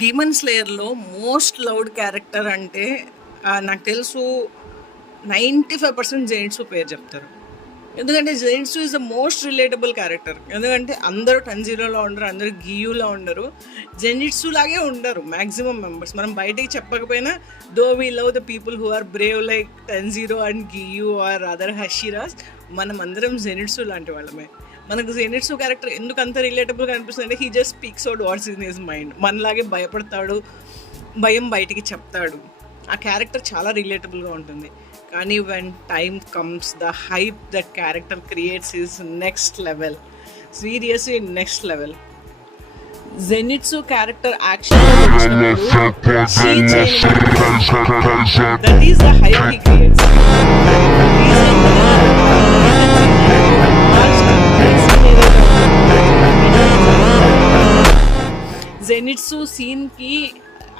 Demon స్లేయర్లో most loved character అంటే నాకు తెలుసు 95% జెయింట్సు పేరు చెప్తారు. ఎందుకంటే Zenitsu is the most relatable character. ఎందుకంటే అందరూ టెన్జీరోలో ఉండరు, అందరూ గియూలో ఉండరు, జెనిట్సు లాగే ఉండరు మ్యాక్సిమం మెంబర్స్. మనం బయటికి చెప్పకపోయినా though we love the people who are brave like Tanjiro and Giyu or other Hashiras, మనం అందరం జెనిట్సు లాంటి వాళ్ళమే. మనకు జెనిట్సు క్యారెక్టర్ ఎందుకు అంత రిలేటబుల్గా అనిపిస్తుంది అంటే he just speaks out what's in his mind. మనలాగే భయపడతాడు, భయం బయటికి చెప్తాడు. ఆ క్యారెక్టర్ చాలా రిలేటబుల్గా ఉంటుంది. కానీ when time comes the hype that character creates is next level, seriously next level. Zenitsu character action that is the hype he creates. Zenitsu సీన్కి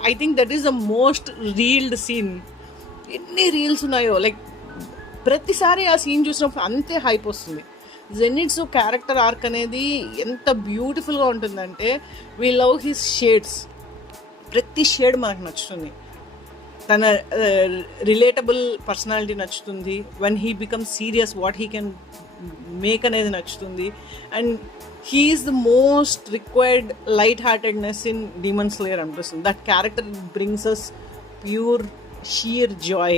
I think that is the most reeled scene. ఎన్ని reels ఉన్నాయో, like ప్రతిసారి ఆ scene చూసినప్పుడు అంతే hype వస్తుంది. జెనిట్సు character arc అనేది ఎంత బ్యూటిఫుల్గా ఉంటుందంటే వీ లవ్ హిస్ షేడ్స్. ప్రతి షేడ్ మనకు నచ్చుతుంది. తన రిలేటబుల్ పర్సనాలిటీ నచ్చుతుంది. When he become serious what he can make అనేది నచ్చుతుంది. And he is the most required light-heartedness in Demon Slayer అనిపిస్తుంది. That character brings us pure sheer joy,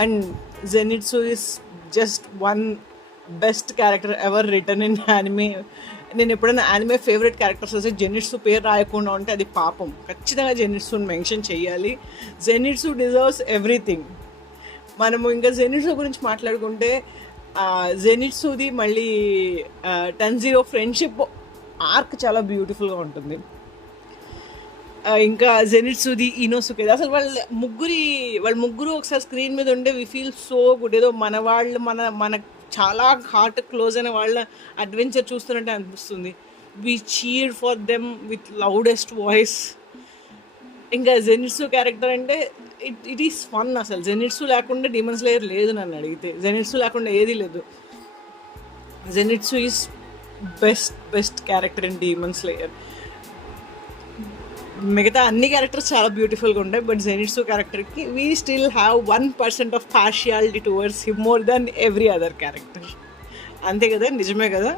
and Zenitsu is just one best character ever written in anime. నేను ఎప్పుడైనా anime favourite characters వస్తే జెనిట్సు పేరు రాయకుండా ఉంటే అది పాపం. ఖచ్చితంగా జెనిట్సుని మెన్షన్ చేయాలి. జెనిట్సు డిజర్వ్స్ ఎవ్రీథింగ్. మనము ఇంకా జెనిట్సు గురించి మాట్లాడుకుంటే జెనిట్సుది మళ్ళీ టెన్జీరో ఫ్రెండ్షిప్ ఆర్క్ చాలా బ్యూటిఫుల్గా ఉంటుంది. ఇంకా జెనిట్సుది ఇనోసుకే, అసలు వాళ్ళ ముగ్గురు ఒకసారి స్క్రీన్ మీద ఉండే వి ఫీల్ సో గుడ్. ఏదో మన వాళ్ళు మన చాలా హార్ట్ క్లోజ్ అయిన వాళ్ళ అడ్వెంచర్ చూస్తున్నట్టే అనిపిస్తుంది. We cheer for them with loudest voice. ఇంకా జెనిట్సు క్యారెక్టర్ అంటే ఇట్ ఈస్ ఫన్. అసలు జెనిట్సు లేకుండా డీమన్ స్లేయర్ లేదు నన్ను అడిగితే. జెనిట్సు లేకుండా ఏది లేదు. Zenitsu is best character in demon slayer. మిగతా అన్ని క్యారెక్టర్స్ చాలా బ్యూటిఫుల్గా ఉంటాయి, బట్ జెనిట్సు క్యారెక్టర్కి we still have 1% of partiality towards him more than every other character. అంతే కదా, నిజమే కదా.